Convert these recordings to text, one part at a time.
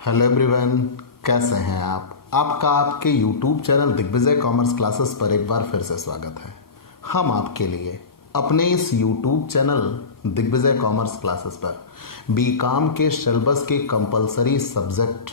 Hello everyone, कैसे हैं आप? आपका आपके YouTube channel Digvijay commerce classes पर एक बार फिर से स्वागत है। हम आपके लिए अपने इस YouTube channel Digvijay commerce classes पर बीकॉम के सिलेबस के कंपलसरी सब्जेक्ट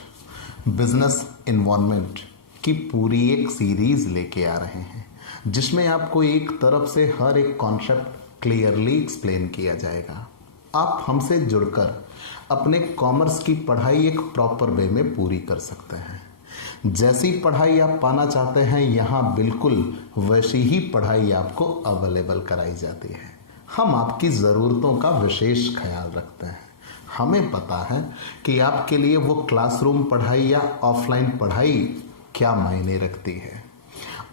बिजनेस एनवायरनमेंट की पूरी एक सीरीज लेके आ रहे हैं, जिसमें आपको एक तरफ से हर एक कॉन्सेप्ट क्लियरली एक्सप्लेन किया जाएगा। आप हमसे जुड़कर अपने कॉमर्स की पढ़ाई एक प्रॉपर वे में पूरी कर सकते हैं। जैसी पढ़ाई आप पाना चाहते हैं, यहाँ बिल्कुल वैसी ही पढ़ाई आपको अवेलेबल कराई जाती है। हम आपकी ज़रूरतों का विशेष ख्याल रखते हैं। हमें पता है कि आपके लिए वो क्लासरूम पढ़ाई या ऑफलाइन पढ़ाई क्या मायने रखती है।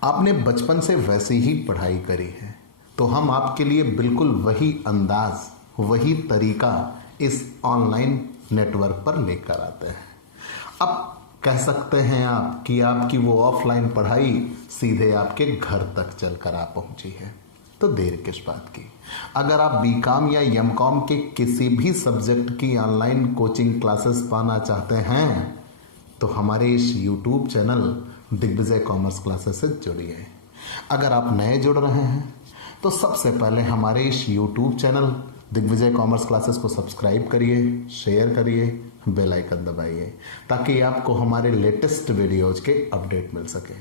आपने बचपन से वैसी ही पढ़ाई करी है, तो हम आपके लिए बिल्कुल वही अंदाज, वही तरीका इस ऑनलाइन नेटवर्क पर लेकर आते हैं। अब कह सकते हैं आप कि आपकी वो ऑफलाइन पढ़ाई सीधे आपके घर तक चलकर आ पहुंची है। तो देर किस बात की? अगर आप बीकॉम या एमकॉम के किसी भी सब्जेक्ट की ऑनलाइन कोचिंग क्लासेस पाना चाहते हैं, तो हमारे इस YouTube channel Digvijay commerce classes से जुड़िए। अगर आप नए जुड़ रहे हैं तो सबसे पहले हमारे इस YouTube channel Digvijay commerce classes को सब्सक्राइब करिए, शेयर करिए, बेल आइकन दबाइए, ताकि आपको हमारे लेटेस्ट वीडियोज के अपडेट मिल सके।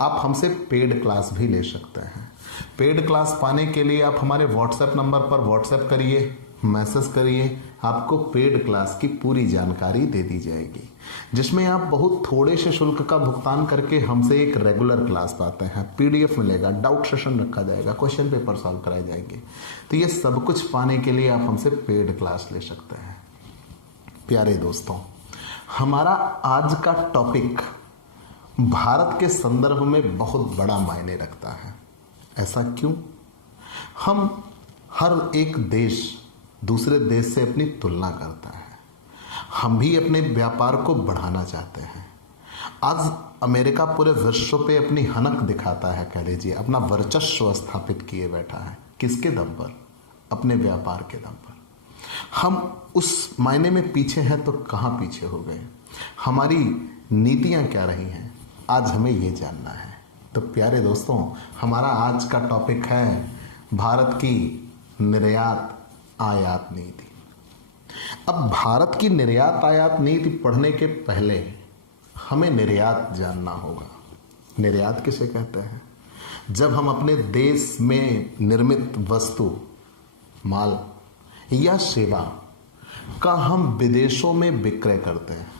आप हमसे पेड क्लास भी ले सकते हैं। पेड क्लास पाने के लिए आप हमारे व्हाट्सएप नंबर पर व्हाट्सएप करिए, मैसेज करिए, आपको पेड क्लास की पूरी जानकारी दे दी जाएगी, जिसमें आप बहुत थोड़े से शुल्क का भुगतान करके हमसे एक रेगुलर क्लास पाते हैं। पीडीएफ मिलेगा, डाउट सेशन रखा जाएगा, क्वेश्चन पेपर सॉल्व कराए जाएंगे। तो ये सब कुछ पाने के लिए आप हमसे पेड क्लास ले सकते हैं। प्यारे दोस्तों, हमारा आज का टॉपिक भारत के संदर्भ में बहुत बड़ा मायने रखता है। ऐसा क्यों? हम हर एक देश दूसरे देश से अपनी तुलना करता है। हम भी अपने व्यापार को बढ़ाना चाहते हैं। आज अमेरिका पूरे विश्व पे अपनी हनक दिखाता है, कह लीजिए अपना वर्चस्व स्थापित किए बैठा है। किसके दम पर? अपने व्यापार के दम पर। हम उस मायने में पीछे हैं तो कहाँ पीछे हो गए? हमारी नीतियाँ क्या रही हैं? आज हमें ये जानना है। तो प्यारे दोस्तों, हमारा आज का टॉपिक है भारत की निर्यात आयात नीति। अब भारत की निर्यात आयात नीति पढ़ने के पहले हमें निर्यात जानना होगा। निर्यात किसे कहते हैं? जब हम अपने देश में निर्मित वस्तु, माल या सेवा का हम विदेशों में विक्रय करते हैं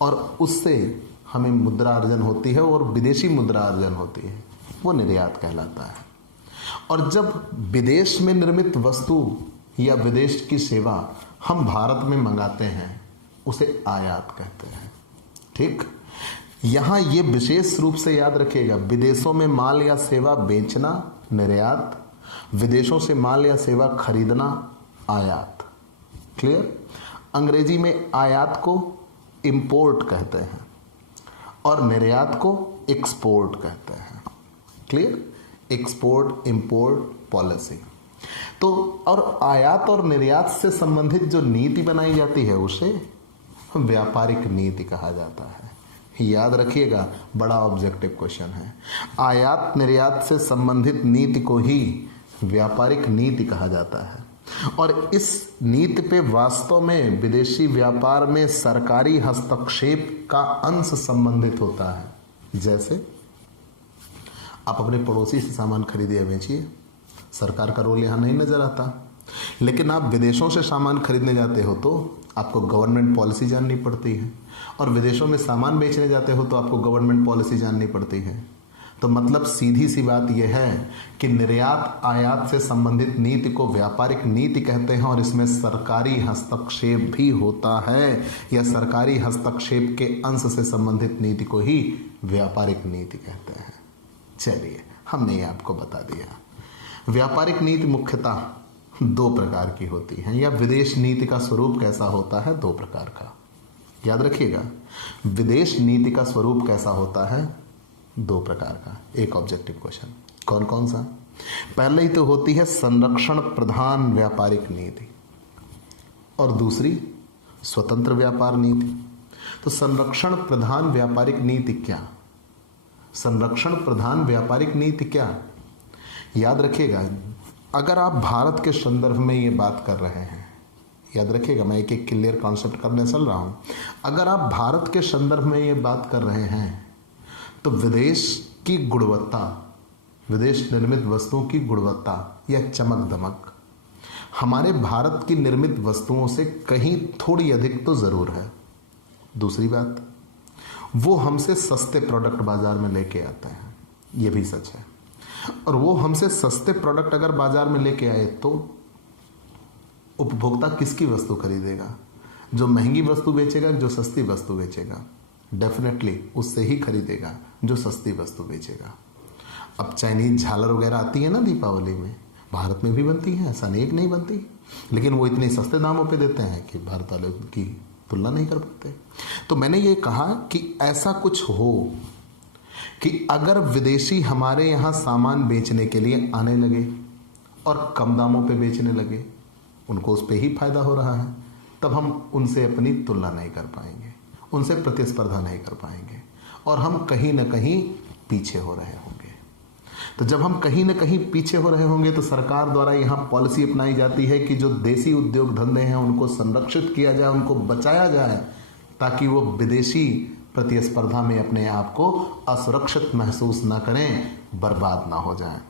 और उससे हमें मुद्रा अर्जन होती है और विदेशी मुद्रा अर्जन होती है, वो निर्यात कहलाता है। और जब विदेश में निर्मित वस्तु या विदेश की सेवा हम भारत में मंगाते हैं, उसे आयात कहते हैं। ठीक, यहाँ ये विशेष रूप से याद रखिएगा, विदेशों में माल या सेवा बेचना निर्यात, विदेशों से माल या सेवा खरीदना आयात। क्लियर? अंग्रेजी में आयात को इंपोर्ट कहते हैं और निर्यात को एक्सपोर्ट कहते हैं। क्लियर? Export import policy. तो और आयात और निर्यात से संबंधित जो नीति बनाई जाती है उसे व्यापारिक नीति कहा जाता है। याद रखिएगा, बड़ा ऑब्जेक्टिव क्वेश्चन है। आयात निर्यात से संबंधित नीति को ही व्यापारिक नीति कहा जाता है और इस नीति पे वास्तव में विदेशी व्यापार में सरकारी हस्तक्षेप का अंश संबंधित होता है। जैसे आप अपने पड़ोसी से सामान खरीदिए बेचिए, सरकार का रोल यहाँ नहीं नजर आता। लेकिन आप विदेशों से सामान खरीदने जाते हो तो आपको गवर्नमेंट पॉलिसी जाननी पड़ती है, और विदेशों में सामान बेचने जाते हो तो आपको गवर्नमेंट पॉलिसी जाननी पड़ती है। तो मतलब सीधी सी बात यह है कि निर्यात आयात से संबंधित नीति को व्यापारिक नीति कहते हैं और इसमें सरकारी हस्तक्षेप भी होता है, या सरकारी हस्तक्षेप के अंश से संबंधित नीति को ही व्यापारिक नीति कहते हैं। चलिए, हमने ये आपको बता दिया। व्यापारिक नीति मुख्यतः दो प्रकार की होती है, या विदेश नीति का स्वरूप कैसा होता है? दो प्रकार का। याद रखिएगा, विदेश नीति का स्वरूप कैसा होता है? दो प्रकार का। एक ऑब्जेक्टिव क्वेश्चन, कौन कौन सा? पहले ही तो होती है संरक्षण प्रधान व्यापारिक नीति और दूसरी स्वतंत्र व्यापार नीति। तो संरक्षण प्रधान व्यापारिक नीति क्या? संरक्षण प्रधान व्यापारिक नीति क्या? याद रखिएगा, अगर आप भारत के संदर्भ में ये बात कर रहे हैं, याद रखिएगा मैं एक एक क्लियर कॉन्सेप्ट करने चल रहा हूं। अगर आप भारत के संदर्भ में ये बात कर रहे हैं तो विदेश की गुणवत्ता, विदेश निर्मित वस्तुओं की गुणवत्ता या चमक दमक हमारे भारत की निर्मित वस्तुओं से कहीं थोड़ी अधिक तो जरूर है। दूसरी बात, वो हमसे सस्ते प्रोडक्ट बाजार में लेके आते हैं, ये भी सच है। और वो हमसे सस्ते प्रोडक्ट अगर बाजार में लेके आए तो उपभोक्ता किसकी वस्तु खरीदेगा? जो महंगी वस्तु बेचेगा, जो सस्ती वस्तु बेचेगा? डेफिनेटली उससे ही खरीदेगा जो सस्ती वस्तु बेचेगा। अब चाइनीज झालर वगैरह आती है ना दीपावली में, भारत में भी बनती है, ऐसा नहीं एक नहीं बनती, लेकिन वो इतने सस्ते दामों पे देते हैं कि भारत वाले की तुलना नहीं कर पाते। तो मैंने ये कहा कि ऐसा कुछ हो कि अगर विदेशी हमारे यहाँ सामान बेचने के लिए आने लगे और कम दामों पे बेचने लगे, उनको उस पर ही फायदा हो रहा है, तब हम उनसे अपनी तुलना नहीं कर पाएंगे, उनसे प्रतिस्पर्धा नहीं कर पाएंगे और हम कहीं ना कहीं पीछे हो रहे होंगे। तो जब हम कहीं ना कहीं पीछे हो रहे होंगे तो सरकार द्वारा यहाँ पॉलिसी अपनाई जाती है कि जो देसी उद्योग धंधे हैं उनको संरक्षित किया जाए, उनको बचाया जाए, ताकि वो विदेशी प्रतिस्पर्धा में अपने आप को असुरक्षित महसूस ना करें, बर्बाद ना हो जाएं।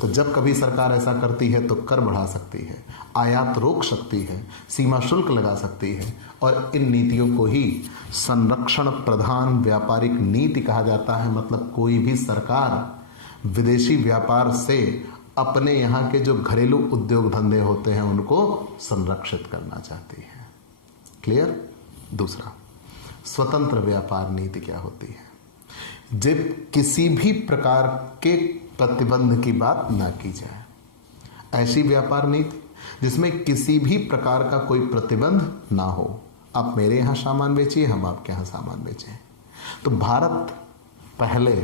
तो जब कभी सरकार ऐसा करती है तो कर बढ़ा सकती है, आयात रोक सकती है, सीमा शुल्क लगा सकती है, और इन नीतियों को ही संरक्षण प्रधान व्यापारिक नीति कहा जाता है। मतलब कोई भी सरकार विदेशी व्यापार से अपने यहाँ के जो घरेलू उद्योग धंधे होते हैं उनको संरक्षित करना चाहती है। क्लियर? दूसरा, स्वतंत्र व्यापार नीति क्या होती है? जब किसी भी प्रकार के प्रतिबंध की बात ना की जाए, ऐसी व्यापार नीति जिसमें किसी भी प्रकार का कोई प्रतिबंध ना हो। आप मेरे यहाँ सामान बेचिए, हम आपके यहाँ सामान बेचें। तो भारत पहले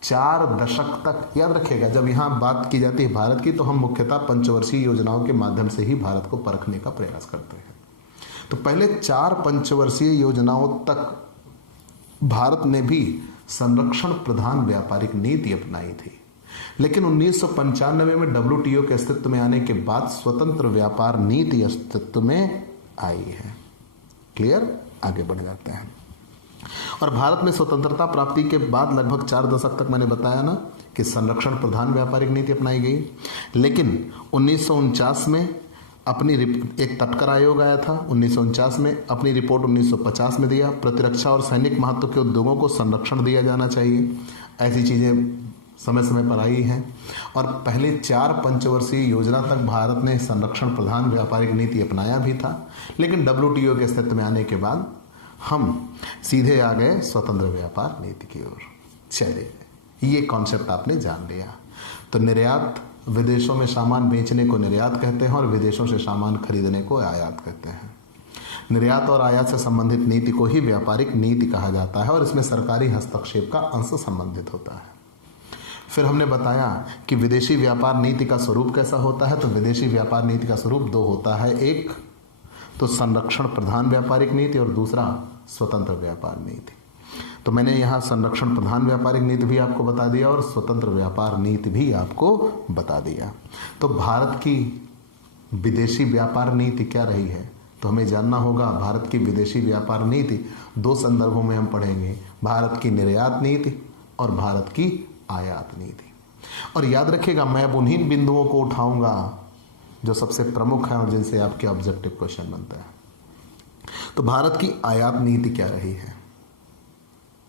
4 दशक तक, याद रखिएगा जब यहाँ बात की जाती है भारत की, तो हम मुख्यतः पंचवर्षीय योजनाओं के माध्यम से ही भारत को परखने का प्रयास करते हैं। तो पहले 4 पंचवर्षीय योजनाओं तक भारत ने भी संरक्षण प्रधान व्यापारिक नीति अपनाई थी, लेकिन 1995 में WTO के अस्तित्व में आने के बाद स्वतंत्र व्यापार नीति अस्तित्व में आई है। क्लियर? आगे बढ़ जाते हैं। और भारत में स्वतंत्रता प्राप्ति के बाद लगभग 4 दशक तक मैंने बताया ना कि संरक्षण प्रधान व्यापारिक नीति अपनाई गई, लेकिन 1949 में अपनी एक तटकर आयोग आया था, 1949 में अपनी रिपोर्ट 1950 में दिया। प्रतिरक्षा और सैनिक महत्व के उद्योगों को संरक्षण दिया जाना चाहिए, ऐसी चीज़ें समय समय पर आई हैं। और पहले 4 पंचवर्षीय योजना तक भारत ने संरक्षण प्रधान व्यापारिक नीति अपनाया भी था, लेकिन WTO के अस्तित्व में आने के बाद हम सीधे आ गए स्वतंत्र व्यापार नीति की ओर। चलिए, ये कॉन्सेप्ट आपने जान लिया। तो निर्यात, विदेशों में सामान बेचने को निर्यात कहते हैं और विदेशों से सामान खरीदने को आयात कहते हैं। निर्यात और आयात से संबंधित नीति को ही व्यापारिक नीति कहा जाता है और इसमें सरकारी हस्तक्षेप का अंश संबंधित होता है। फिर हमने बताया कि विदेशी व्यापार नीति का स्वरूप कैसा होता है। तो विदेशी व्यापार नीति का स्वरूप 2 होता है, एक तो संरक्षण प्रधान व्यापारिक नीति और दूसरा स्वतंत्र व्यापार नीति। तो मैंने यहाँ संरक्षण प्रधान व्यापारिक नीति भी आपको बता दिया और स्वतंत्र व्यापार नीति भी आपको बता दिया। तो भारत की विदेशी व्यापार नीति क्या रही है, तो हमें जानना होगा। भारत की विदेशी व्यापार नीति 2 संदर्भों में हम पढ़ेंगे, भारत की निर्यात नीति और भारत की आयात नीति। और याद रखिएगा, मैं अब उन्हीं बिंदुओं को उठाऊंगा जो सबसे प्रमुख है और जिनसे आपके ऑब्जेक्टिव क्वेश्चन बनता है। तो भारत की आयात नीति क्या रही है?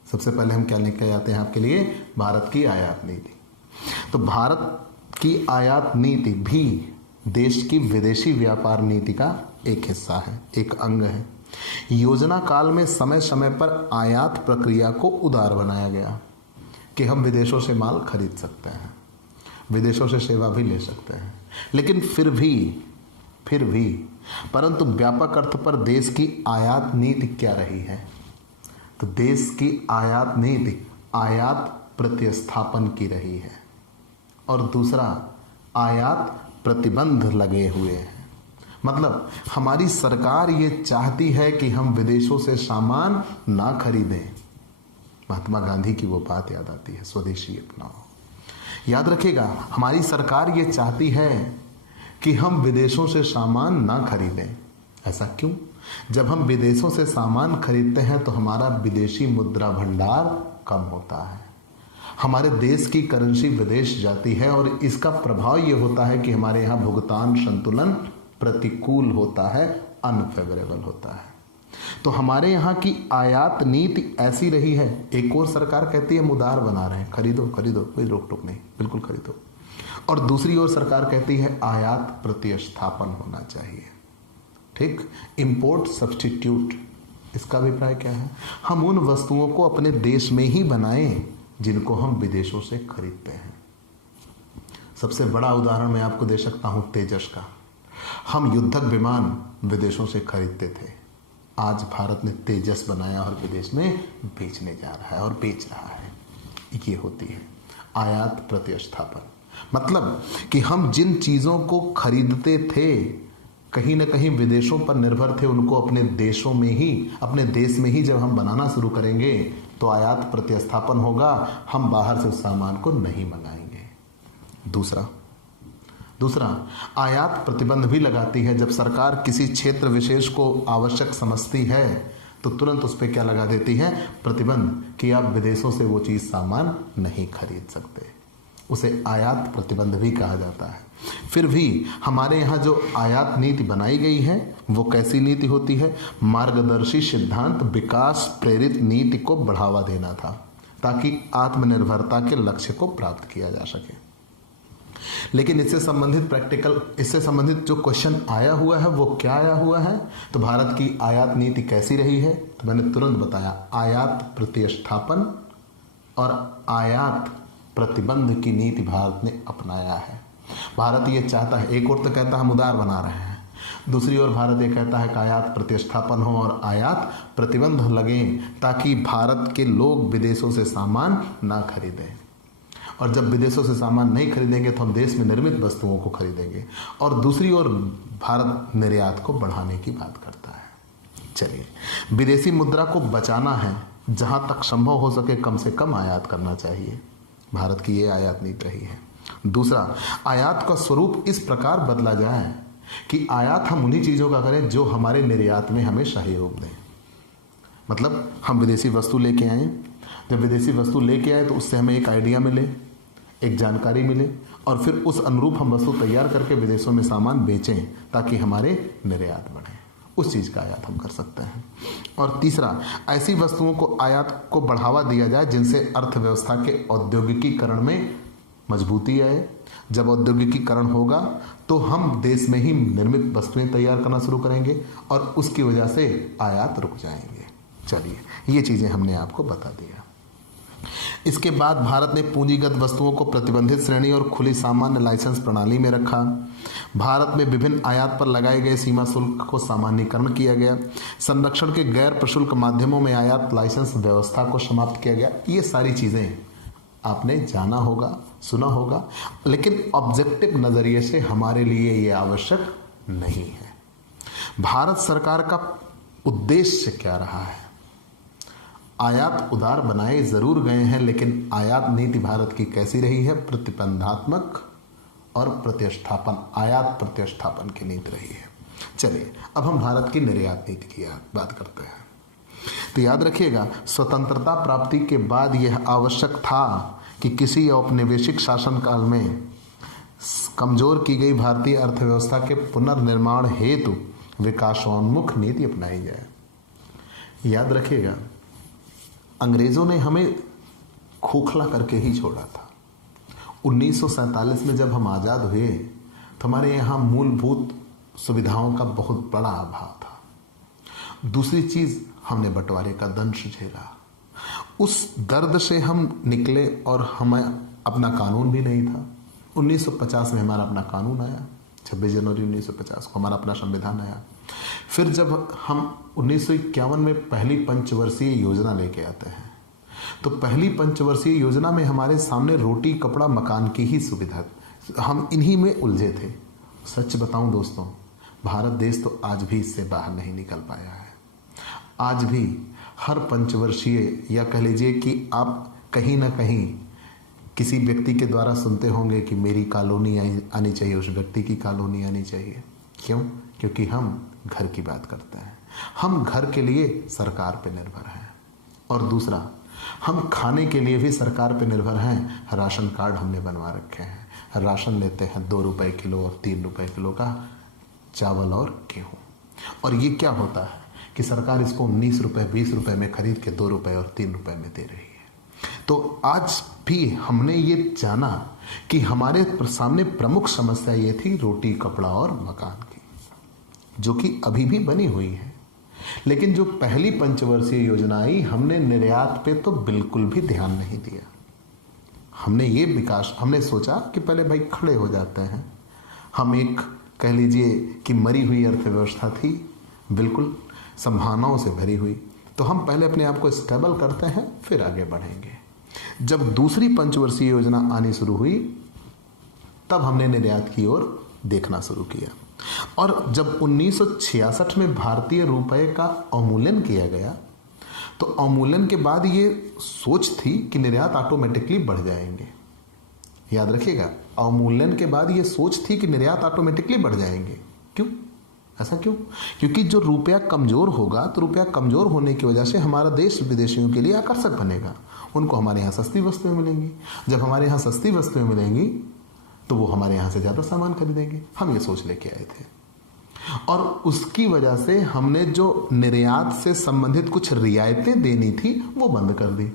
सबसे पहले हम क्या लेकर आते हैं आपके लिए, भारत की आयात नीति। तो भारत की आयात नीति भी देश की विदेशी व्यापार नीति का एक हिस्सा है, एक अंग है। योजना काल में समय समय पर आयात प्रक्रिया को उदार बनाया गया कि हम विदेशों से माल खरीद सकते हैं, विदेशों से सेवा भी ले सकते हैं, लेकिन फिर भी परंतु व्यापक अर्थ पर देश की आयात नीति क्या रही है? तो देश की आयात नीति आयात प्रतिस्थापन की रही है और दूसरा आयात प्रतिबंध लगे हुए हैं। मतलब हमारी सरकार ये चाहती है कि हम विदेशों से सामान ना खरीदें। महात्मा गांधी की वो बात याद आती है, स्वदेशी अपनाओ। याद रखिएगा, हमारी सरकार ये चाहती है कि हम विदेशों से सामान ना खरीदें। ऐसा क्यों? जब हम विदेशों से सामान खरीदते हैं तो हमारा विदेशी मुद्रा भंडार कम होता है, हमारे देश की करेंसी विदेश जाती है और इसका प्रभाव ये होता है कि हमारे यहाँ भुगतान संतुलन प्रतिकूल होता है, अनफेवरेबल होता है। तो हमारे यहाँ की आयात नीति ऐसी रही है। एक और सरकार कहती है हम उदार बना रहे हैं, खरीदो खरीदो, कोई रोक टोक नहीं, बिल्कुल खरीदो। और दूसरी ओर सरकार कहती है आयात प्रतिस्थापन होना चाहिए। ठीक, इंपोर्ट सब्स्टिट्यूट, इसका अभिप्राय क्या है? हम उन वस्तुओं को अपने देश में ही बनाएं जिनको हम विदेशों से खरीदते हैं। सबसे बड़ा उदाहरण मैं आपको दे सकता हूं तेजस का। हम युद्धक विमान विदेशों से खरीदते थे, आज भारत ने तेजस बनाया और विदेश में बेचने जा रहा है और बेच रहा है। ये होती है आयात प्रतिस्थापन। मतलब कि हम जिन चीज़ों को खरीदते थे कहीं ना कहीं विदेशों पर निर्भर थे, उनको अपने देशों में ही, अपने देश में ही जब हम बनाना शुरू करेंगे तो आयात प्रतिस्थापन होगा, हम बाहर से उस सामान को नहीं मंगाएंगे। दूसरा आयात प्रतिबंध भी लगाती है। जब सरकार किसी क्षेत्र विशेष को आवश्यक समझती है तो तुरंत उस पर क्या लगा देती है? प्रतिबंध, कि आप विदेशों से वो चीज़ सामान नहीं खरीद सकते। उसे आयात प्रतिबंध भी कहा जाता है। फिर भी हमारे यहाँ जो आयात नीति बनाई गई है वो कैसी नीति होती है? मार्गदर्शी सिद्धांत विकास प्रेरित नीति को बढ़ावा देना था ताकि आत्मनिर्भरता के लक्ष्य को प्राप्त किया जा सके। लेकिन इससे संबंधित जो क्वेश्चन आया हुआ है वो क्या आया हुआ है? तो भारत की आयात नीति कैसी रही है? तो मैंने तुरंत बताया, आयात प्रतिस्थापन और आयात प्रतिबंध की नीति भारत ने अपनाया है। भारत ये चाहता है, एक और तो कहता है हम उदार बना रहे हैं, दूसरी ओर भारत ये कहता है कि आयात प्रतिस्थापन हो और आयात प्रतिबंध लगें ताकि भारत के लोग विदेशों से सामान ना खरीदें। और जब विदेशों से सामान नहीं खरीदेंगे तो हम देश में निर्मित वस्तुओं को खरीदेंगे। और दूसरी ओर भारत निर्यात को बढ़ाने की बात करता है। चलिए, विदेशी मुद्रा को बचाना है, जहाँ तक संभव हो सके कम से कम आयात करना चाहिए। भारत की ये आयात नीति रही है। दूसरा, आयात का स्वरूप इस प्रकार बदला जाए कि आयात हम उन्हीं चीज़ों का करें जो हमारे निर्यात में हमें सहयोग दें। मतलब हम विदेशी वस्तु लेके आए, जब विदेशी वस्तु लेके आए तो उससे हमें एक आइडिया मिले, एक जानकारी मिले और फिर उस अनुरूप हम वस्तु तैयार करके विदेशों में सामान बेचें ताकि हमारे निर्यात बढ़े। उस चीज़ का आयात हम कर सकते हैं। और तीसरा, ऐसी वस्तुओं को आयात को बढ़ावा दिया जाए जिनसे अर्थव्यवस्था के औद्योगिकीकरण में मजबूती आए। जब औद्योगिकीकरण होगा तो हम देश में ही निर्मित वस्तुएं तैयार करना शुरू करेंगे और उसकी वजह से आयात रुक जाएंगे। चलिए, ये चीज़ें हमने आपको बता दिया। इसके बाद भारत ने पूंजीगत वस्तुओं को प्रतिबंधित श्रेणी और खुली सामान्य लाइसेंस प्रणाली में रखा। भारत में विभिन्न आयात पर लगाए गए सीमा शुल्क को सामान्यीकरण किया गया। संरक्षण के गैर प्रशुल्क माध्यमों में आयात लाइसेंस व्यवस्था को समाप्त किया गया। ये सारी चीज़ें आपने जाना होगा, सुना होगा, लेकिन ऑब्जेक्टिव नज़रिए से हमारे लिए ये आवश्यक नहीं है। भारत सरकार का उद्देश्य क्या रहा है? आयात उदार बनाए जरूर गए हैं, लेकिन आयात नीति भारत की कैसी रही है? प्रतिबंधात्मक और प्रतिस्थापन, आयात प्रतिस्थापन की नीति रही है। चलिए, अब हम भारत की निर्यात नीति की बात करते हैं। तो याद रखिएगा, स्वतंत्रता प्राप्ति के बाद यह आवश्यक था कि किसी औपनिवेशिक शासनकाल में कमजोर की गई भारतीय अर्थव्यवस्था के पुनर्निर्माण हेतु विकासोन्मुख नीति अपनाई जाए। याद रखिएगा, अंग्रेजों ने हमें खोखला करके ही छोड़ा था। 1947 में जब हम आज़ाद हुए तो हमारे यहाँ मूलभूत सुविधाओं का बहुत बड़ा अभाव था। दूसरी चीज़, हमने बंटवारे का दंश झेला। उस दर्द से हम निकले और हमें अपना कानून भी नहीं था। 1950 में हमारा अपना कानून आया, 26 जनवरी 1950 को हमारा अपना संविधान आया। फिर जब हम 1951 में पहली पंचवर्षीय योजना लेके आते हैं तो पहली पंचवर्षीय योजना में हमारे सामने रोटी कपड़ा मकान की ही सुविधा, हम इन्हीं में उलझे थे। सच बताऊं दोस्तों, भारत देश तो आज भी इससे बाहर नहीं निकल पाया है। आज भी हर पंचवर्षीय या कह लीजिए कि आप कहीं ना कहीं किसी व्यक्ति के द्वारा सुनते होंगे कि मेरी कॉलोनी आनी चाहिए, उस व्यक्ति की कॉलोनी आनी चाहिए। क्यों? क्योंकि हम घर की बात करते हैं, हम घर के लिए सरकार पे निर्भर हैं। और दूसरा, हम खाने के लिए भी सरकार पे निर्भर हैं। राशन कार्ड हमने बनवा रखे हैं, राशन लेते हैं 2 रुपए किलो और 3 रुपए किलो का चावल और गेहूँ। और ये क्या होता है कि सरकार इसको 19 रुपए 20 रुपए में खरीद के 2 रुपए और 3 रुपए में दे रही है। तो आज भी हमने ये जाना कि हमारे सामने प्रमुख समस्या ये थी रोटी, कपड़ा और मकान की, जो कि अभी भी बनी हुई है। लेकिन जो पहली पंचवर्षीय योजना आई, हमने निर्यात पे तो बिल्कुल भी ध्यान नहीं दिया। हमने सोचा कि पहले भाई खड़े हो जाते हैं। हम एक कह लीजिए कि मरी हुई अर्थव्यवस्था थी, बिल्कुल संभावनाओं से भरी हुई। तो हम पहले अपने आप को स्टेबल करते हैं, फिर आगे बढ़ेंगे। जब दूसरी पंचवर्षीय योजना आनी शुरू हुई, तब हमने निर्यात की ओर देखना शुरू किया। और जब 1966 में भारतीय रुपए का अवमूल्यन किया गया, तो अवमूल्यन के बाद ये सोच थी कि निर्यात ऑटोमेटिकली बढ़ जाएंगे। याद रखिएगा, अवमूल्यन के बाद ये सोच थी कि निर्यात ऑटोमेटिकली बढ़ जाएंगे। क्यों? ऐसा क्यों? क्योंकि जो रुपया कमजोर होगा, तो रुपया कमजोर होने की वजह से हमारा देश विदेशियों के लिए आकर्षक बनेगा। उनको हमारे यहाँ सस्ती वस्तुएं मिलेंगी। जब हमारे यहाँ सस्ती वस्तुएं मिलेंगी, तो वो हमारे यहाँ से ज़्यादा सामान खरीदेंगे। हम ये सोच लेके आए थे, और उसकी वजह से हमने जो निर्यात से संबंधित कुछ रियायतें देनी थी, वो बंद कर दी।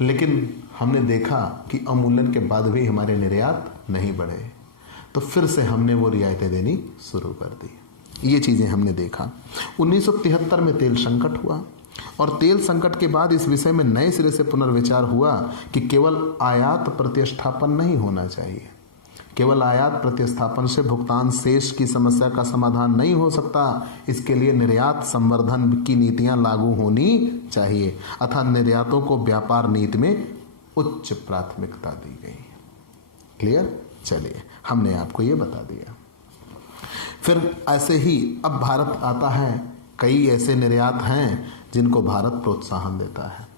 लेकिन हमने देखा कि अवमूल्यन के बाद भी हमारे निर्यात नहीं बढ़े, तो फिर से हमने वो रियायतें देनी शुरू कर दी। ये चीज़ें हमने देखा। 1973 में तेल संकट हुआ, और तेल संकट के बाद इस विषय में नए सिरे से पुनर्विचार हुआ कि केवल आयात प्रतिस्थापन नहीं होना चाहिए। केवल आयात प्रतिस्थापन से भुगतान शेष की समस्या का समाधान नहीं हो सकता। इसके लिए निर्यात संवर्धन की नीतियां लागू होनी चाहिए, अतः निर्यातों को व्यापार नीति में उच्च प्राथमिकता दी गई। क्लियर? चलिए, हमने आपको ये बता दिया। फिर ऐसे ही अब भारत आता है। कई ऐसे निर्यात हैं जिनको भारत प्रोत्साहन देता है।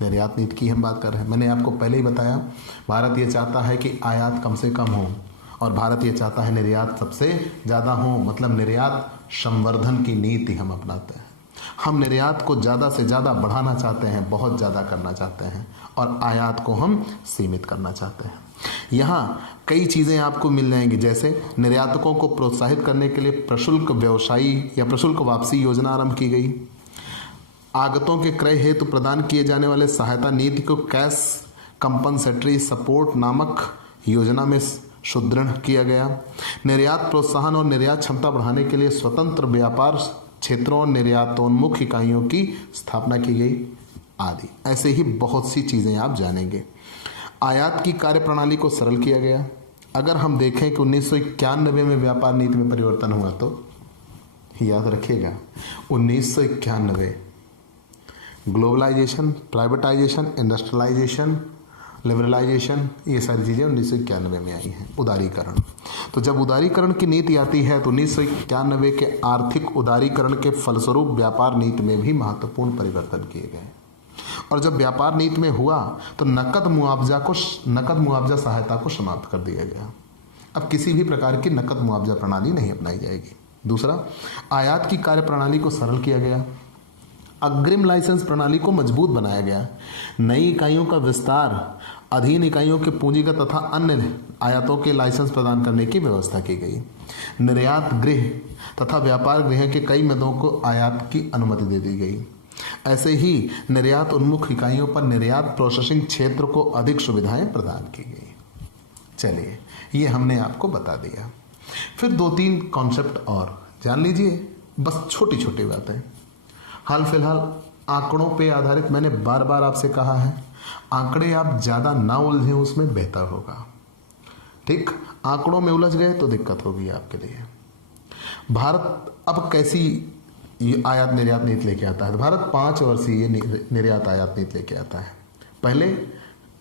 निर्यात नीति की हम बात कर रहे हैं। मैंने आपको पहले ही बताया, भारत ये चाहता है कि आयात कम से कम हो, और भारत ये चाहता है निर्यात सबसे ज़्यादा हो। मतलब निर्यात संवर्धन की नीति हम अपनाते हैं। हम निर्यात को ज़्यादा से ज़्यादा बढ़ाना चाहते हैं, बहुत ज़्यादा करना चाहते हैं, और आयात को हम सीमित करना चाहते हैं। यहाँ कई चीज़ें आपको मिल जाएंगी, जैसे निर्यातकों को प्रोत्साहित करने के लिए प्रशुल्क व्यवसायी या प्रशुल्क वापसी योजना आरंभ की गई। आगतों के क्रय हेतु प्रदान किए जाने वाले सहायता नीति को कैश कंपनसेटरी सपोर्ट नामक योजना में सुदृढ़ किया गया। निर्यात प्रोत्साहन और निर्यात क्षमता बढ़ाने के लिए स्वतंत्र व्यापार क्षेत्रों और निर्यातोन्मुख इकाइयों की स्थापना की गई, आदि। ऐसे ही बहुत सी चीज़ें आप जानेंगे। आयात की कार्यप्रणाली को सरल किया गया। अगर हम देखें कि 1991 में व्यापार नीति में परिवर्तन हुआ, तो याद रखिएगा 1991 ग्लोबलाइजेशन, प्राइवेटाइजेशन, इंडस्ट्रियलाइजेशन, लिबरलाइजेशन, ये सारी चीज़ें 1991 में आई हैं। उदारीकरण, तो जब उदारीकरण की नीति आती है, तो 1991 के आर्थिक उदारीकरण के फलस्वरूप व्यापार नीति में भी महत्वपूर्ण परिवर्तन किए गए। और जब व्यापार नीति में हुआ, तो नकद मुआवजा सहायता को समाप्त कर दिया गया। अब किसी भी प्रकार की नकद मुआवजा प्रणाली नहीं अपनाई जाएगी। दूसरा, आयात की कार्यप्रणाली को सरल किया गया। अग्रिम लाइसेंस प्रणाली को मजबूत बनाया गया। नई इकाइयों का विस्तार, अधीन इकाइयों के पूंजीगत तथा अन्य आयातों के लाइसेंस प्रदान करने की व्यवस्था की गई। निर्यात गृह तथा व्यापार गृह के कई मदों को आयात की अनुमति दे दी गई। ऐसे ही निर्यात उन्मुख इकाइयों पर निर्यात प्रोसेसिंग क्षेत्र को अधिक सुविधाएं प्रदान की गई। चलिए, ये हमने आपको बता दिया। फिर 2-3 कॉन्सेप्ट और जान लीजिए, बस छोटी छोटी बातें। हाल फिलहाल आंकड़ों पे आधारित, मैंने बार बार आपसे कहा है, आंकड़े आप ज़्यादा ना उलझें, उसमें बेहतर होगा। ठीक, आंकड़ों में उलझ गए तो दिक्कत होगी आपके लिए। भारत अब कैसी आयात निर्यात नीति लेके आता है? तो भारत 5 वर्षीय निर्यात आयात नीति लेके आता है। पहले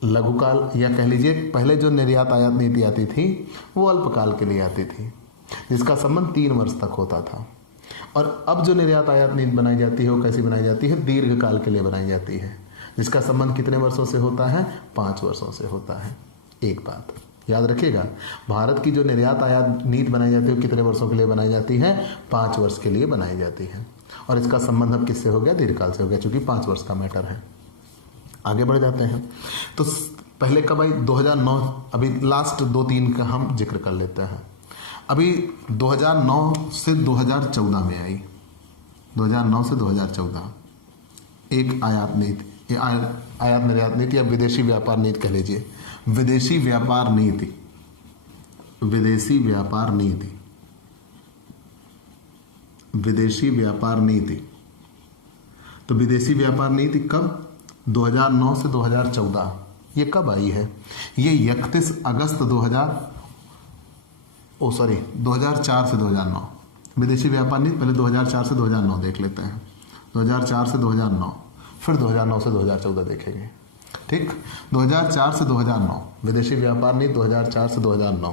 लघुकाल, या कह लीजिए पहले जो निर्यात आयात नीति आती थी, वो अल्पकाल के लिए आती थी। जिसका संबंध 3 वर्ष तक होता था। और अब जो निर्यात आयात नीति बनाई जाती है वो कैसी बनाई जाती है? दीर्घकाल के लिए बनाई जाती है, जिसका संबंध कितने वर्षों से होता है? 5 वर्षों से होता है। एक बात याद रखिएगा, भारत की जो निर्यात आयात नीति बनाई जाती है वो कितने वर्षों के लिए बनाई जाती है? 5 वर्ष के लिए बनाई जाती है। और इसका संबंध अब किससे हो गया? दीर्घकाल से हो गया, क्योंकि 5 वर्ष का मैटर है। आगे बढ़ जाते हैं। तो पहले का भाई 2009, अभी लास्ट 2-3 का हम जिक्र कर लेते हैं। अभी 2009 से 2014 में आई, 2009 से 2014 एक आयात नीति, ये आयात निर्यात नीति या विदेशी व्यापार नीति कह लीजिए। विदेशी व्यापार नीति, विदेशी व्यापार नीति, विदेशी व्यापार नीति। तो विदेशी व्यापार नीति कब? 2009 से 2014। ये कब आई है? ये 31 अगस्त 2004 से 2009। विदेशी व्यापार नीति पहले 2004 से 2009 देख लेते हैं। 2004 से 2009, फिर 2009 से 2014 देखेंगे। ठीक, 2004 से 2009 विदेशी व्यापार नीति 2004 से 2009।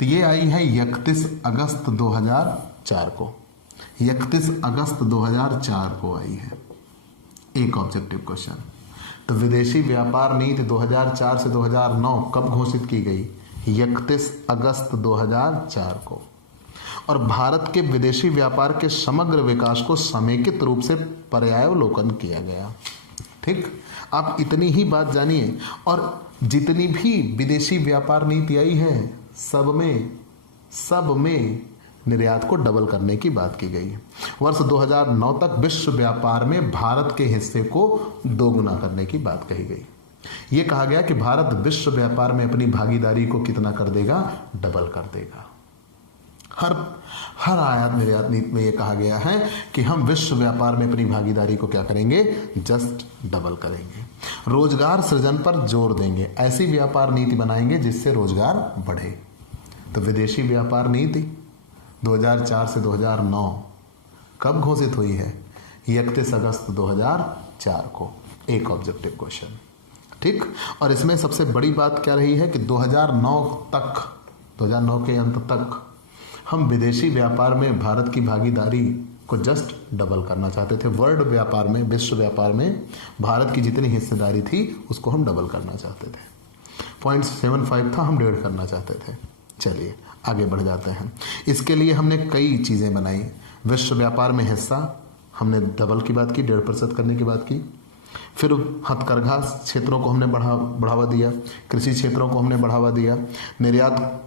तो ये आई है 31 अगस्त 2004 को, 31 अगस्त 2004 को आई है। एक ऑब्जेक्टिव क्वेश्चन। तो विदेशी व्यापार नीति 2004 से 2009 कब घोषित की गई? 31 अगस्त 2004 को। और भारत के विदेशी व्यापार के समग्र विकास को समेकित रूप से पर्यावलोकन किया गया। ठीक, आप इतनी ही बात जानिए। और जितनी भी विदेशी व्यापार नीति आई है सब में निर्यात को डबल करने की बात की गई है। वर्ष 2009 तक विश्व व्यापार में भारत के हिस्से को दोगुना करने की बात कही गई। ये कहा गया कि भारत विश्व व्यापार में अपनी भागीदारी को कितना कर देगा? डबल कर देगा। हर आयात निर्यात नीति में यह कहा गया है कि हम विश्व व्यापार में अपनी भागीदारी को क्या करेंगे? जस्ट डबल करेंगे। रोजगार सृजन पर जोर देंगे, ऐसी व्यापार नीति बनाएंगे जिससे रोजगार बढ़े। तो विदेशी व्यापार नीति 2004 से 2009 कब घोषित हुई है? 31 अगस्त 2004 को। एक ऑब्जेक्टिव क्वेश्चन। ठीक, और इसमें सबसे बड़ी बात क्या रही है कि 2009 के अंत तक हम विदेशी व्यापार में भारत की भागीदारी को जस्ट डबल करना चाहते थे। वर्ल्ड व्यापार में, विश्व व्यापार में भारत की जितनी हिस्सेदारी थी उसको हम डबल करना चाहते थे। 0.75 था, हम 1.5 करना चाहते थे। चलिए आगे बढ़ जाते हैं। इसके लिए हमने कई चीज़ें बनाई। विश्व व्यापार में हिस्सा हमने डबल की बात की, 1.5% करने की बात की। फिर हथकरघा क्षेत्रों को हमने बढ़ावा दिया, कृषि क्षेत्रों को हमने बढ़ावा दिया, निर्यात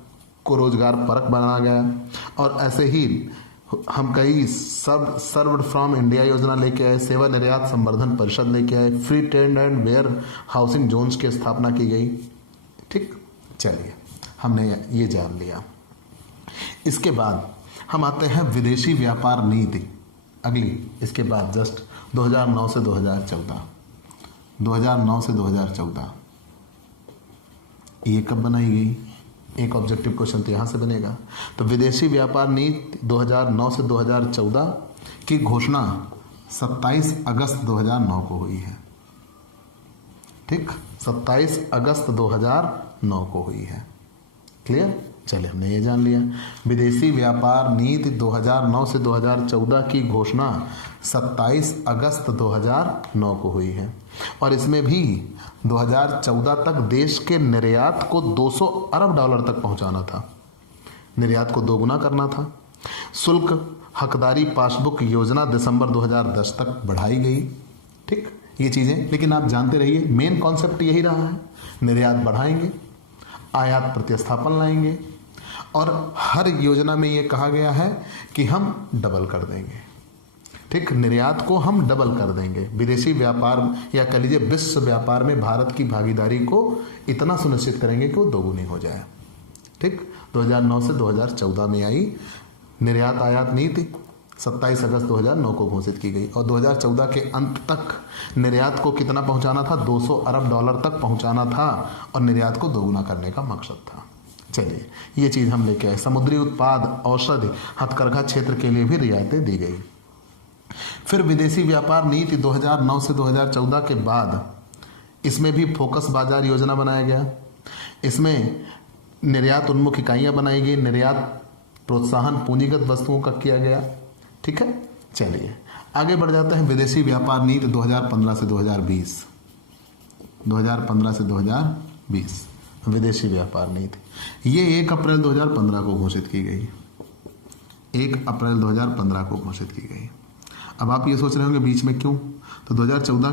को रोजगार परक बनाया गया। और ऐसे ही हम कई सर्व फ्रॉम इंडिया योजना लेके आए, सेवा निर्यात संवर्धन परिषद लेके आए, free trade and warehousing zones की स्थापना की गई। ठीक, चलिए हमने ये जान लिया। इसके बाद हम आते हैं विदेशी व्यापार नीति अगली, इसके बाद जस्ट 2009 से 2014। 2009 से 2014 ये कब बनाई गई? एक ऑब्जेक्टिव क्वेश्चन तो यहाँ से बनेगा। तो विदेशी व्यापार नीति 2009 से 2014 की घोषणा 27 अगस्त 2009 को हुई है। ठीक, 27 अगस्त 2009 को हुई है। क्लियर? चलिए हमने ये जान लिया। विदेशी व्यापार नीति 2009 से 2014 की घोषणा 27 अगस्त 2009 को हुई है। और इसमें भी 2014 तक देश के निर्यात को $200 अरब तक पहुंचाना था, निर्यात को दोगुना करना था। शुल्क हकदारी पासबुक योजना दिसंबर 2010 तक बढ़ाई गई। ठीक, ये चीज़ें, लेकिन आप जानते रहिए मेन कॉन्सेप्ट यही रहा है, निर्यात बढ़ाएंगे, आयात प्रतिस्थापन लाएंगे। और हर योजना में ये कहा गया है कि हम डबल कर देंगे। ठीक, निर्यात को हम डबल कर देंगे। विदेशी व्यापार या कह लीजिए विश्व व्यापार में भारत की भागीदारी को इतना सुनिश्चित करेंगे कि वो दोगुनी हो जाए। ठीक, 2009 से 2014 में आई निर्यात आयात नीति 27 अगस्त 2009 को घोषित की गई। और 2014 के अंत तक निर्यात को कितना पहुंचाना था? $200 अरब तक पहुंचाना था और निर्यात को दोगुना करने का मकसद था। चलिए ये चीज़ हम लेके आए। समुद्री उत्पाद, औषधि, हथकरघा क्षेत्र के लिए भी रियायतें दी गई। फिर विदेशी व्यापार नीति 2009 से 2014 के बाद इसमें भी फोकस बाजार योजना बनाया गया। इसमें निर्यात उन्मुख इकाइयाँ बनाई गई, निर्यात प्रोत्साहन पूंजीगत वस्तुओं का किया गया। ठीक है, चलिए आगे बढ़ जाते हैं। विदेशी व्यापार नीति 2015 से 2020, 2015 से 2020 विदेशी व्यापार नीति, ये 1 अप्रैल 2015 को घोषित की गई। 1 अप्रैल 2015 को घोषित की गई। अब आप ये सोच रहे होंगे बीच में क्यों, तो 2014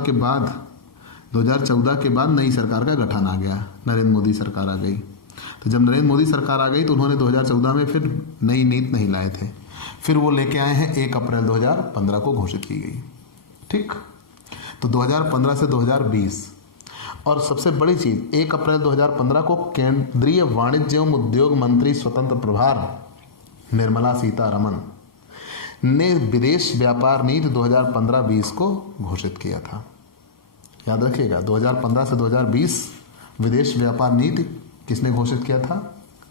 के बाद नई सरकार का गठन आ गया, नरेंद्र मोदी सरकार आ गई। तो जब नरेंद्र मोदी सरकार आ गई तो उन्होंने 2014 में फिर नई नीति नहीं लाए थे, फिर वो लेके आए हैं 1 अप्रैल 2015 को घोषित की गई। ठीक, तो 2015 से 2020, और सबसे बड़ी चीज 1 अप्रैल 2015 को केंद्रीय वाणिज्य एवं उद्योग मंत्री स्वतंत्र प्रभार निर्मला सीतारमण ने विदेश व्यापार नीति 2015-20 को घोषित किया था। याद रखिएगा, 2015 से 2020 विदेश व्यापार नीति किसने घोषित किया था?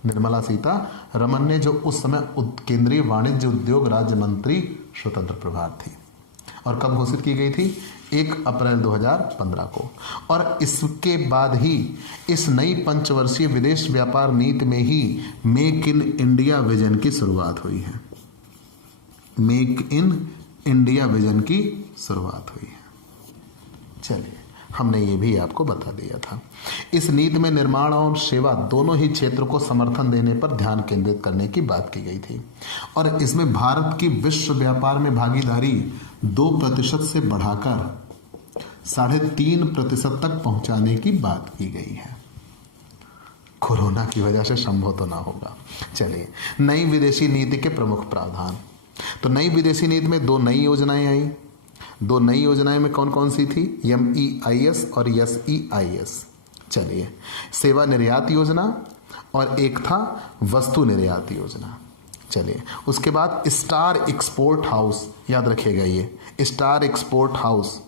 निर्मला सीतारमण ने, जो उस समय केंद्रीय वाणिज्य उद्योग राज्य मंत्री स्वतंत्र प्रभार थी। और कब घोषित की गई थी? 1 अप्रैल 2015 को। और इसके बाद ही इस नई पंचवर्षीय विदेश व्यापार नीति में ही मेक इन इंडिया विजन की शुरुआत हुई है। मेक इन इंडिया विजन की शुरुआत हुई है। चलिए, हमने ये भी आपको बता दिया था। इस नीति में निर्माण और सेवा दोनों ही क्षेत्र को समर्थन देने पर ध्यान केंद्रित करने की बात की गई थी। और इसमें भारत की विश्व व्यापार में भागीदारी 2% से बढ़ाकर 3.5% तक पहुंचाने की बात की गई है। कोरोना की वजह से संभव तो ना होगा। चलिए, नई विदेशी नीति के प्रमुख प्रावधान। तो नई विदेशी नीति में 2 नई योजनाएं आई। 2 नई योजनाएं में कौन कौन सी थी? MEIS और SEIS। चलिए, सेवा निर्यात योजना और एक था वस्तु निर्यात योजना। चलिए, उसके बाद स्टार एक्सपोर्ट हाउस, याद रखिएगा ये स्टार एक्सपोर्ट हाउस,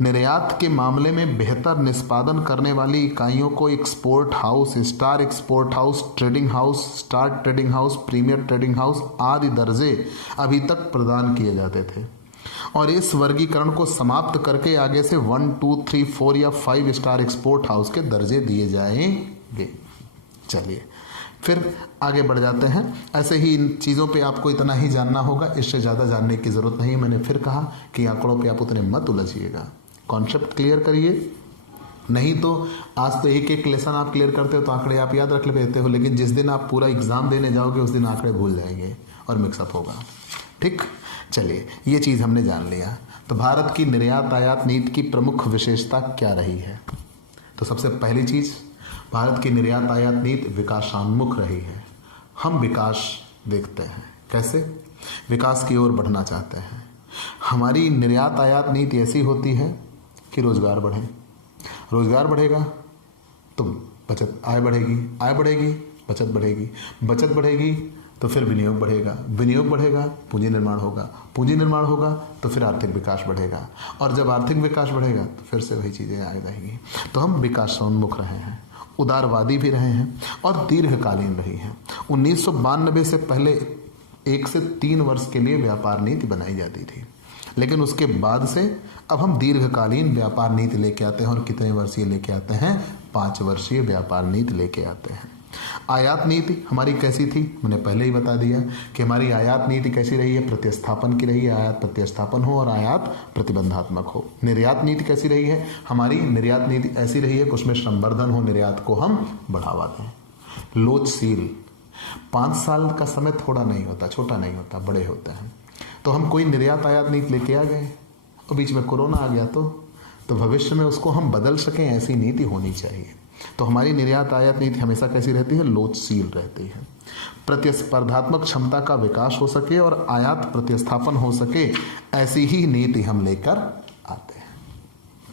निर्यात के मामले में बेहतर निष्पादन करने वाली इकाइयों को export house, star export house, trading house, star trading house, premier trading house आदि दर्जे अभी तक प्रदान किए जाते थे। और इस वर्गीकरण को समाप्त करके आगे से 1, 2, 3, 4 या 5 स्टार एक्सपोर्ट हाउस के दर्जे दिए जाएंगे। चलिए, फिर आगे बढ़ जाते हैं। ऐसे ही इन चीज़ों पे आपको इतना ही जानना होगा, इससे ज़्यादा जानने की ज़रूरत नहीं है। मैंने फिर कहा कि आंकड़ों पे आप उतने मत उलझिएगा, कॉन्सेप्ट क्लियर करिए। नहीं तो आज तो एक लेसन आप क्लियर करते हो तो आंकड़े आप याद रख लेते हो, लेकिन जिस दिन आप पूरा एग्जाम देने जाओगे उस दिन आंकड़े भूल जाएंगे और मिक्सअप होगा। ठीक, चलिए, ये चीज़ हमने जान लिया। तो भारत की निर्यात आयात नीति की प्रमुख विशेषता क्या रही है? तो सबसे पहली चीज़, भारत की निर्यात आयात नीति विकासोन्मुख रही है। हम विकास देखते हैं, कैसे? विकास की ओर बढ़ना चाहते हैं। हमारी निर्यात आयात नीति ऐसी होती है कि रोजगार बढ़े, रोजगार बढ़ेगा तो बचत, आय बढ़ेगी, आय बढ़ेगी बचत बढ़ेगी, बचत बढ़ेगी तो फिर विनियोग बढ़ेगा, विनियोग बढ़ेगा पूंजी निर्माण होगा, पूंजी निर्माण होगा तो फिर आर्थिक विकास बढ़ेगा, और जब आर्थिक विकास बढ़ेगा तो फिर से वही चीज़ें आ जाएंगी। तो हम विकासोन्मुख रहे हैं, उदारवादी भी रहे हैं और दीर्घकालीन रही हैं। 1992 से पहले 1 से 3 वर्ष के लिए व्यापार नीति बनाई जाती थी, लेकिन उसके बाद से अब हम दीर्घकालीन व्यापार नीति लेके आते हैं। और कितने वर्षीय लेके आते हैं? 5 वर्षीय व्यापार नीति लेके आते हैं। आयात नीति हमारी कैसी थी? मैंने पहले ही बता दिया कि हमारी आयात नीति कैसी रही है? प्रतिस्थापन की रही है, आयात प्रतिस्थापन हो और आयात प्रतिबंधात्मक हो। निर्यात नीति कैसी रही है? हमारी निर्यात नीति ऐसी रही है कि उसमें संवर्धन हो, निर्यात को हम बढ़ावा दें। लोचशील, 5 साल का समय थोड़ा नहीं होता, छोटा नहीं होता, बड़े होते हैं। तो हम कोई निर्यात आयात नीति लेके आ गए और बीच में कोरोना आ गया, तो भविष्य में उसको हम बदल सकें, ऐसी नीति होनी चाहिए। तो हमारी निर्यात आयात नीति हमेशा कैसी रहती है? लोचशील रहती है। प्रतिस्पर्धात्मक क्षमता का विकास हो सके और आयात प्रतिस्थापन हो सके, ऐसी ही नीति हम लेकर आते हैं।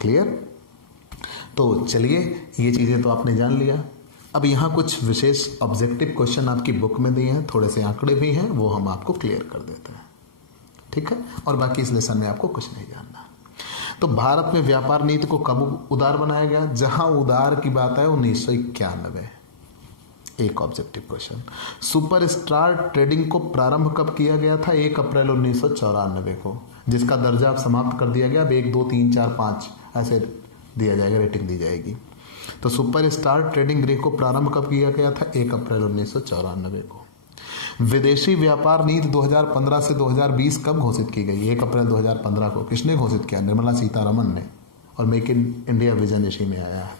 क्लियर? तो चलिए, ये चीज़ें तो आपने जान लिया। अब यहाँ कुछ विशेष ऑब्जेक्टिव क्वेश्चन आपकी बुक में दिए हैं, थोड़े से आंकड़े भी हैं, वो हम आपको क्लियर कर देते हैं। ठीक है, और बाकी इस लेसन में आपको कुछ नहीं जानना। तो भारत में व्यापार नीति को कब उदार बनाया गया? जहां उदार की बात है 1991। एक objective question. Super star trading को प्रारंभ कब किया गया था? 1 अप्रैल 1994 को, जिसका दर्जा अब समाप्त कर दिया गया। अब 1, 2, 3, 4, 5 ऐसे दिया जाएगा, रेटिंग दी जाएगी। तो सुपर स्टार ट्रेडिंग गृह को प्रारंभ कब किया गया था? 1 अप्रैल 1994 को। विदेशी व्यापार नीति 2015 से 2020 कब घोषित की गई? 1 अप्रैल 2015 को। किसने घोषित किया? निर्मला सीतारमन ने। और मेक इन इंडिया विजन इसी में आया है।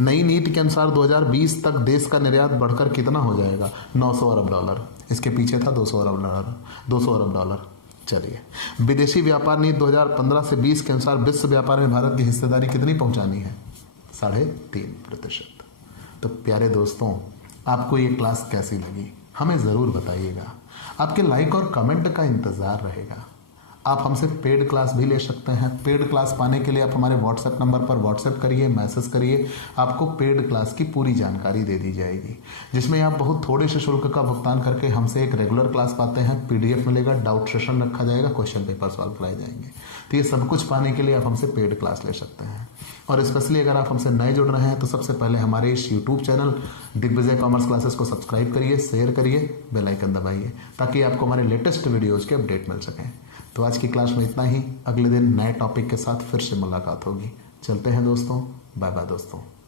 नई नीति के अनुसार 2020 तक देश का निर्यात बढ़कर कितना हो जाएगा? 900 अरब डॉलर। इसके पीछे था 200 अरब डॉलर। चलिए, विदेशी व्यापार नीति 2015 से 20 के अनुसार विश्व व्यापार में भारत की हिस्सेदारी कितनी पहुंचानी है? 3.5%। तो प्यारे दोस्तों, आपको ये क्लास कैसी लगी हमें ज़रूर बताइएगा। आपके लाइक और कमेंट का इंतज़ार रहेगा। आप हमसे पेड क्लास भी ले सकते हैं। पेड क्लास पाने के लिए आप हमारे व्हाट्सएप नंबर पर व्हाट्सएप करिए, मैसेज करिए। आपको पेड क्लास की पूरी जानकारी दे दी जाएगी, जिसमें आप बहुत थोड़े से शुल्क का भुगतान करके हमसे एक रेगुलर क्लास पाते हैं। PDF मिलेगा, डाउट सेशन रखा जाएगा, क्वेश्चन पेपर सॉल्व कराए जाएंगे। तो ये सब कुछ पाने के लिए आप हमसे पेड क्लास ले सकते हैं। और स्पेशली अगर आप हमसे नए जुड़ रहे हैं तो सबसे पहले हमारे इस YouTube channel Digvijay commerce classes को सब्सक्राइब करिए, शेयर करिए, बेल आइकन दबाइए, ताकि आपको हमारे लेटेस्ट वीडियोज़ के अपडेट मिल सकें। तो आज की क्लास में इतना ही। अगले दिन नए टॉपिक के साथ फिर से मुलाकात होगी। चलते हैं दोस्तों, बाय बाय दोस्तों।